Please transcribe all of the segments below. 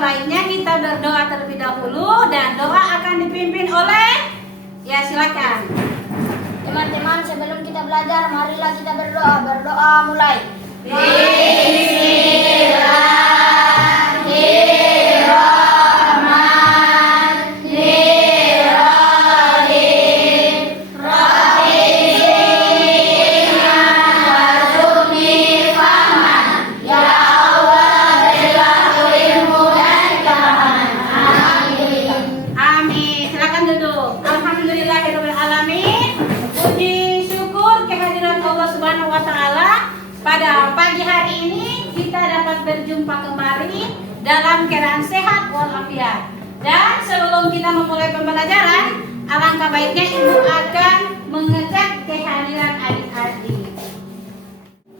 baiknya kita berdoa terlebih dahulu dan doa akan dipimpin oleh, ya silakan. Teman-teman, sebelum kita belajar, marilah kita berdoa. Berdoa mulai. Pada pagi hari ini kita dapat berjumpa kembali dalam keadaan sehat walafiat. Dan sebelum kita memulai pembelajaran, alangkah baiknya ibu akan mengecek kehadiran adik-adik.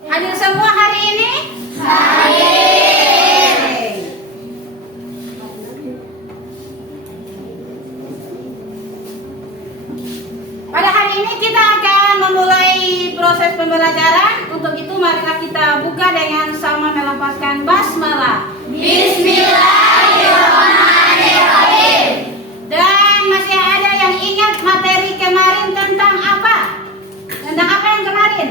Hadir semua hari ini? Hadir. Pada hari ini kita akan memulai proses pembelajaran. Untuk itu marilah kita buka dengan sama melafazkan basmalah. Bismillahirrahmanirrahim. Dan masih ada yang ingat materi kemarin tentang apa? Tentang apa yang kemarin?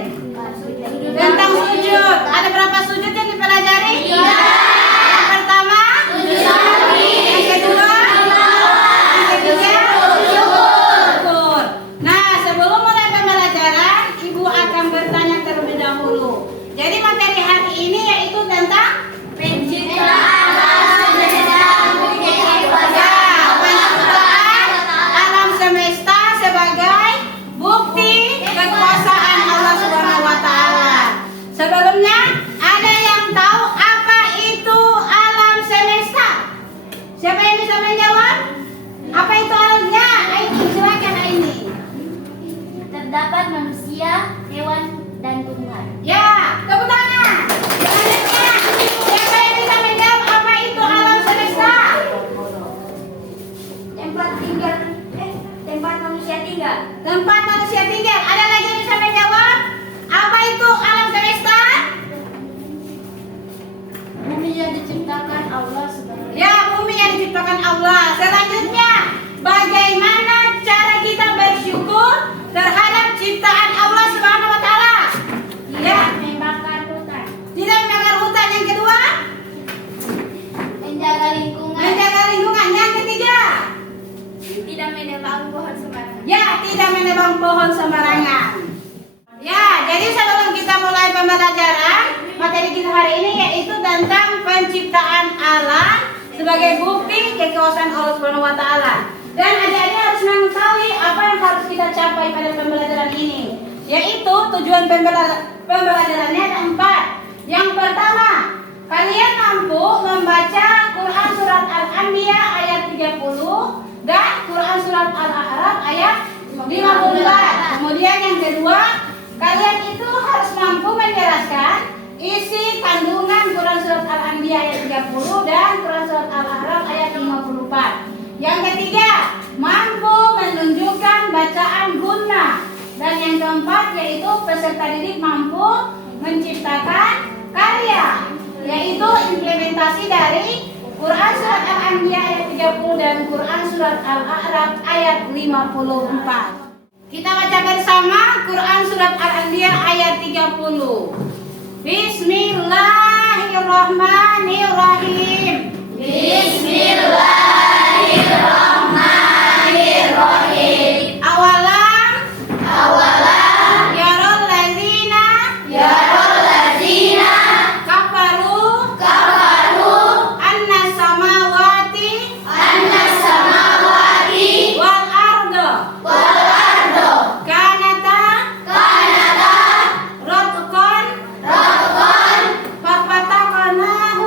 Tentang sujud. Ada berapa sujud yang dipelajari? Yang pertama, sujud syukur. Yang kedua, yang ketiga, syukur. Nah, sebelum mulai pembelajaran, ibu akan bertanya terlebih dahulu. Jadi materi hari ini yaitu tentang penciptaan alam semesta sebagai bukti kekuasaan Allah Subhanahu wa taala. Sebelumnya, ada yang tahu apa itu alam semesta? Siapa yang bisa menjawab? Apa itu alamnya? Aini, silakan Aini. Terdapat manusia, hewan, dan tumbuhan. Ya, tepuk tangan. Selanjutnya, siapa yang bisa menjawab apa itu alam semesta? Tempat manusia tinggal. Tempat manusia tinggal. Ada lagi yang bisa menjawab? Apa itu alam semesta? Bumi yang diciptakan Allah Subhanahu. Ya, bumi yang diciptakan Allah. Selanjutnya, bagaimana cara kita bersyukur terhadap ciptaan Allah Subhanahu wa taala? Ya, Membakar hutan. tidak membakar hutan. Yang kedua, Menjaga lingkungan. menjaga lingkungan. Yang ketiga, Tidak menebang pohon sembarangan. ya, tidak menebang pohon sembarangan. Ya, jadi sebelum kita mulai pembelajaran, materi kita hari ini yaitu tentang penciptaan alam sebagai bukti kekuasaan Allah Subhanahu wa taala. Dan adik-adik harus mengetahui apa yang harus kita capai pada pembelajaran ini. Yaitu tujuan pembelajarannya ada 4. Yang pertama, kalian mampu membaca Quran surat Al-Anbiya ayat 30 dan Quran surat Al-A'raf ayat 54. Kemudian yang kedua, kalian itu harus mampu menjelaskan isi kandungan Quran surat Al-Anbiya ayat 30 dan Quran surat Al-A'raf ayat 54. Yang ketiga, mampu menunjukkan bacaan guna. Dan yang keempat yaitu peserta didik mampu menciptakan karya, yaitu implementasi dari Quran surat Al-Anbiya ayat 30 dan Quran surat Al-A'raf ayat 54. Kita baca bersama Quran surat Al-Anbiya ayat 30. Bismillahirrahmanirrahim. Bismillahirrahmanirrahim. Awalam yarol lazina kafaru annas samawati wal ardo kanata ratqan fafataqnaha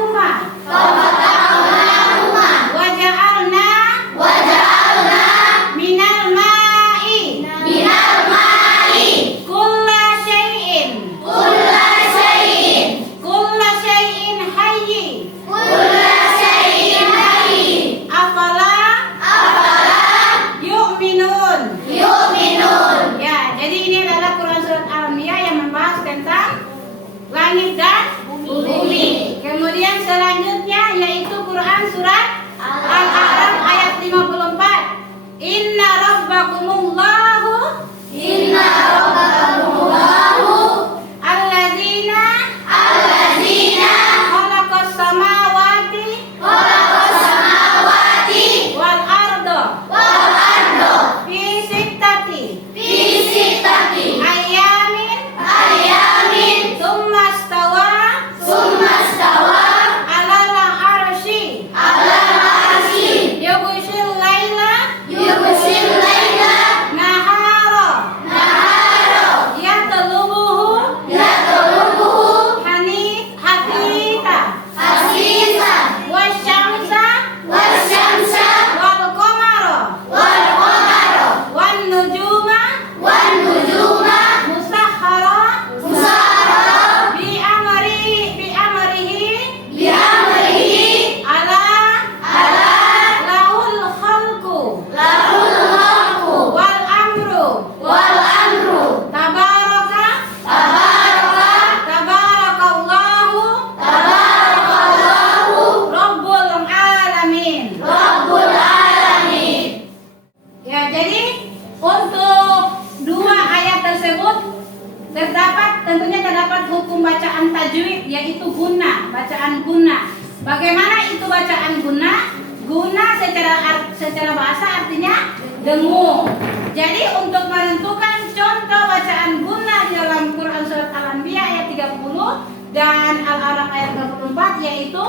Bagaimana itu bacaan guna? Guna secara bahasa artinya dengung. Jadi untuk menentukan contoh bacaan guna di dalam Quran surat Al-Anbiya ayat 30 dan Al-A'raf ayat 24, yaitu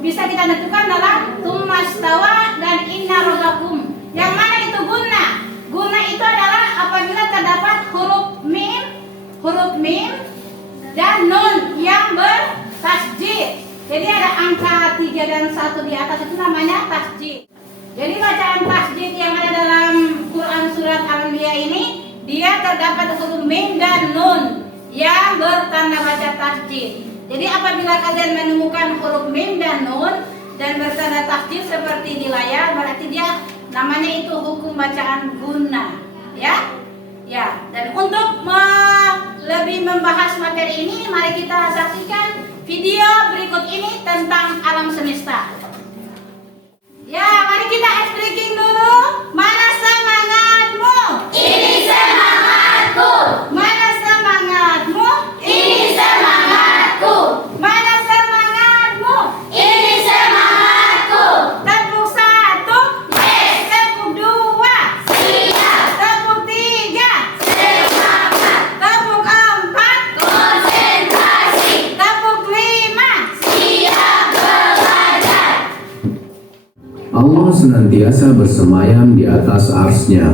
bisa kita tentukan dalam tsummastawa dan inna rabbakum. Yang mana itu guna? Guna itu adalah apabila terdapat huruf mim dan nun yang bertasjid. Jadi ada angka 3 dan 1 di atas, itu namanya tasjid. Jadi bacaan tasjid yang ada dalam Quran surat Al-Anbiya ini, dia terdapat huruf mim dan nun yang bertanda baca tasjid. Jadi apabila kalian menemukan huruf mim dan nun dan bertanda tasjid seperti di layar, berarti dia namanya itu hukum bacaan guna, ya. Ya, dan untuk lebih membahas materi ini, mari kita saksikan video berikut ini tentang alam semesta. Ya, mari kita ice breaking dulu. Mana semangatmu? Ini semangatku. Mana semangatmu? Ini semangatku. Mana semangatmu? Ini semangatku. Tepuk 1, Yes. tepuk 2, Siap. tepuk 3, Semangat. tepuk 4, Konsentrasi. tepuk 5. Siap belajar. Allah senantiasa bersemayam di atas arsy-Nya.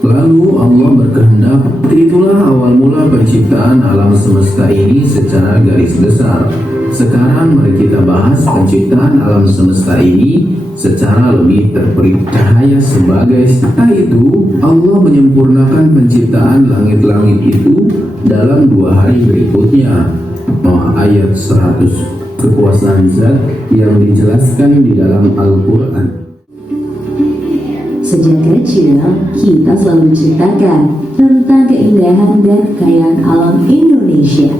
Lalu Allah berkehendak, itulah awal mula penciptaan alam semesta ini secara garis besar. Sekarang mari kita bahas penciptaan alam semesta ini secara lebih terperinci sebagai setelah itu Allah menyempurnakan penciptaan langit-langit itu dalam 2 hari berikutnya. Ayat 100 kekuasaan zat yang dijelaskan di dalam Al-Quran. Sejak kecil, kita selalu diceritakan tentang keindahan dan kekayaan alam Indonesia.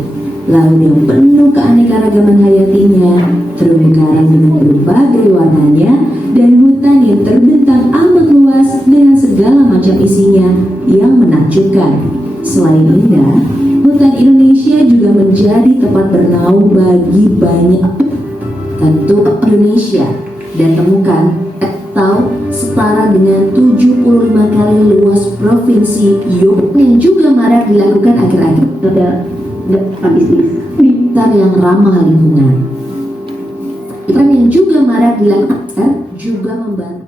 Laut yang penuh keanekaragaman hayatinya, terumbu karang dengan berbagai warnanya, dan hutan yang terbentang amat luas dengan segala macam isinya yang menakjubkan. Selain indah, hutan Indonesia juga menjadi tempat bernaung bagi banyak tentu Indonesia, dan temukan atau setara dengan 75 kali luas provinsi Yogyakarta yang juga marak dilakukan akhir-akhir bisnis pintar yang ramah lingkungan. Ikan yang juga marak dilakukan juga membantu.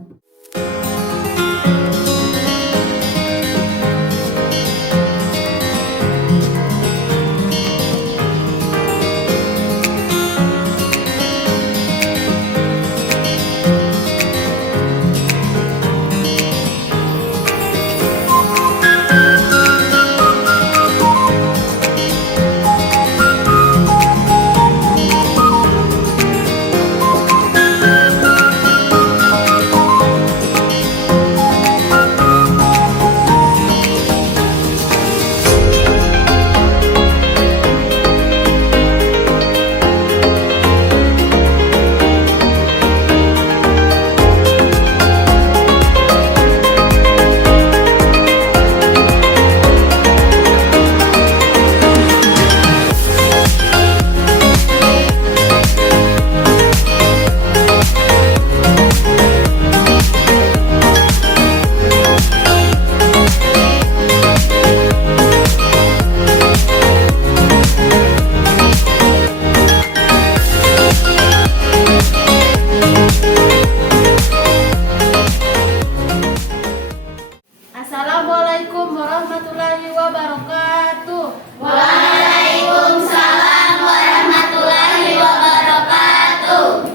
Assalamualaikum warahmatullahi wabarakatuh. Waalaikumsalam warahmatullahi wabarakatuh.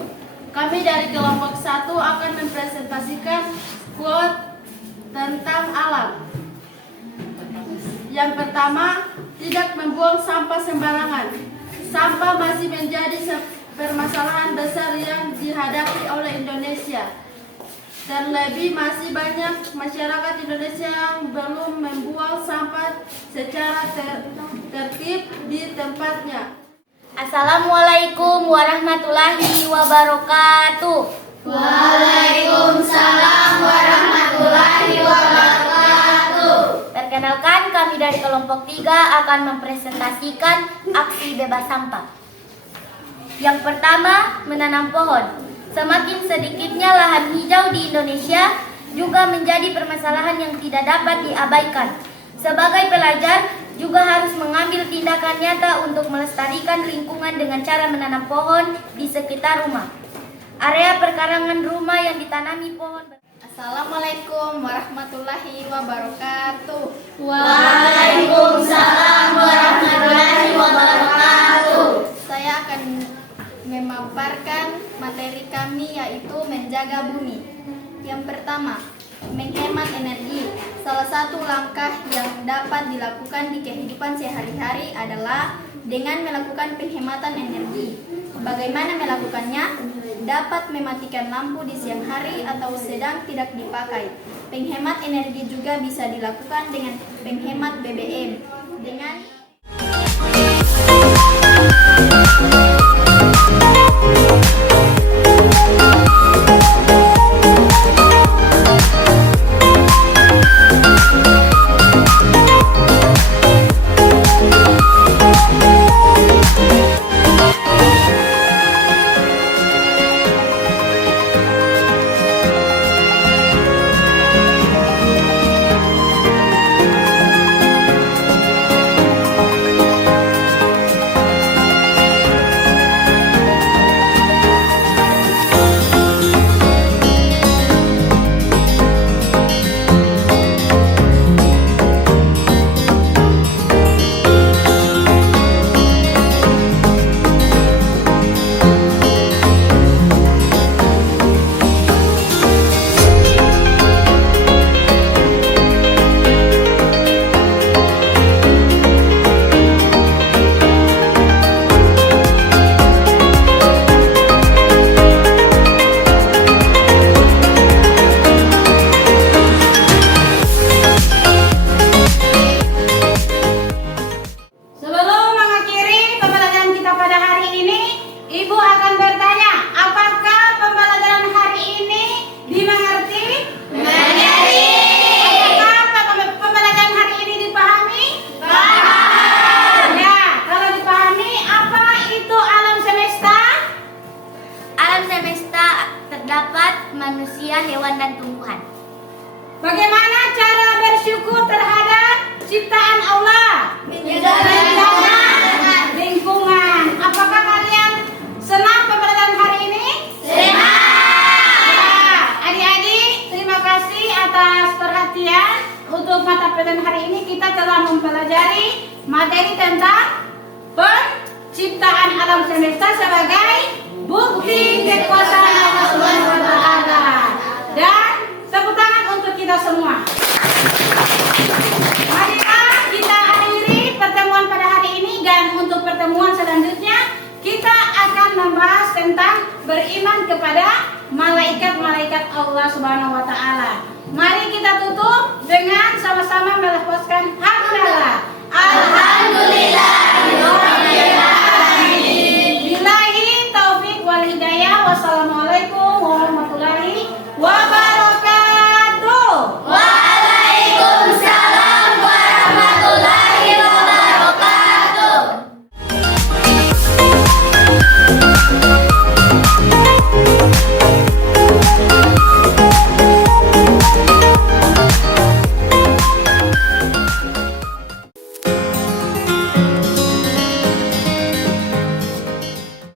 Kami dari kelompok 1 akan mempresentasikan quote tentang alam. Yang pertama, tidak membuang sampah sembarangan. Sampah masih menjadi permasalahan besar yang dihadapi oleh Indonesia. Terlebih masih banyak masyarakat Indonesia yang belum membuang sampah secara tertib di tempatnya. Assalamualaikum warahmatullahi wabarakatuh. Waalaikumsalam warahmatullahi wabarakatuh. Perkenalkan, kami dari kelompok 3 akan mempresentasikan aksi bebas sampah. Yang pertama, menanam pohon. Semakin sedikitnya lahan hijau di Indonesia juga menjadi permasalahan yang tidak dapat diabaikan. Sebagai pelajar, juga harus mengambil tindakan nyata untuk melestarikan lingkungan dengan cara menanam pohon di sekitar rumah. Area perkarangan rumah yang ditanami pohon. Assalamualaikum warahmatullahi wabarakatuh. Waalaikumsalam warahmatullahi wabarakatuh. Saya akan memaparkan materi kami, yaitu menjaga bumi. Yang pertama, menghemat energi. Salah satu langkah yang dapat dilakukan di kehidupan sehari-hari adalah dengan melakukan penghematan energi. Bagaimana melakukannya? Dapat mematikan lampu di siang hari atau sedang tidak dipakai. Penghemat energi juga bisa dilakukan dengan penghemat BBM. Dengan Sebelum mengakhiri pembelajaran kita pada hari ini, Ibu akan bertanya, apakah pembelajaran hari ini dimengerti? Mengerti. Apakah pembelajaran hari ini dipahami? Paham. Ya, kalau dipahami, apa itu alam semesta? Alam semesta terdapat manusia, hewan, dan tumbuhan. Bagaimana cara bersyukur terhadap ciptaan Allah? Menjaga lingkungan. Apakah kalian senang pembelajaran hari ini? Senang. Ya, adik-adik, terima kasih atas perhatian. Untuk mata pelajaran hari ini kita telah mempelajari materi tentang penciptaan alam semesta sebagai bukti kekuasaan Allah Subhanahu wa taala. Dan tepuk tangan untuk kita semua. Marilah kita akhiri pertemuan pada hari ini, dan untuk pertemuan selanjutnya kita akan membahas tentang beriman kepada malaikat-malaikat Allah Subhanahu wa taala. Mari kita tutup dengan sama-sama melafazkan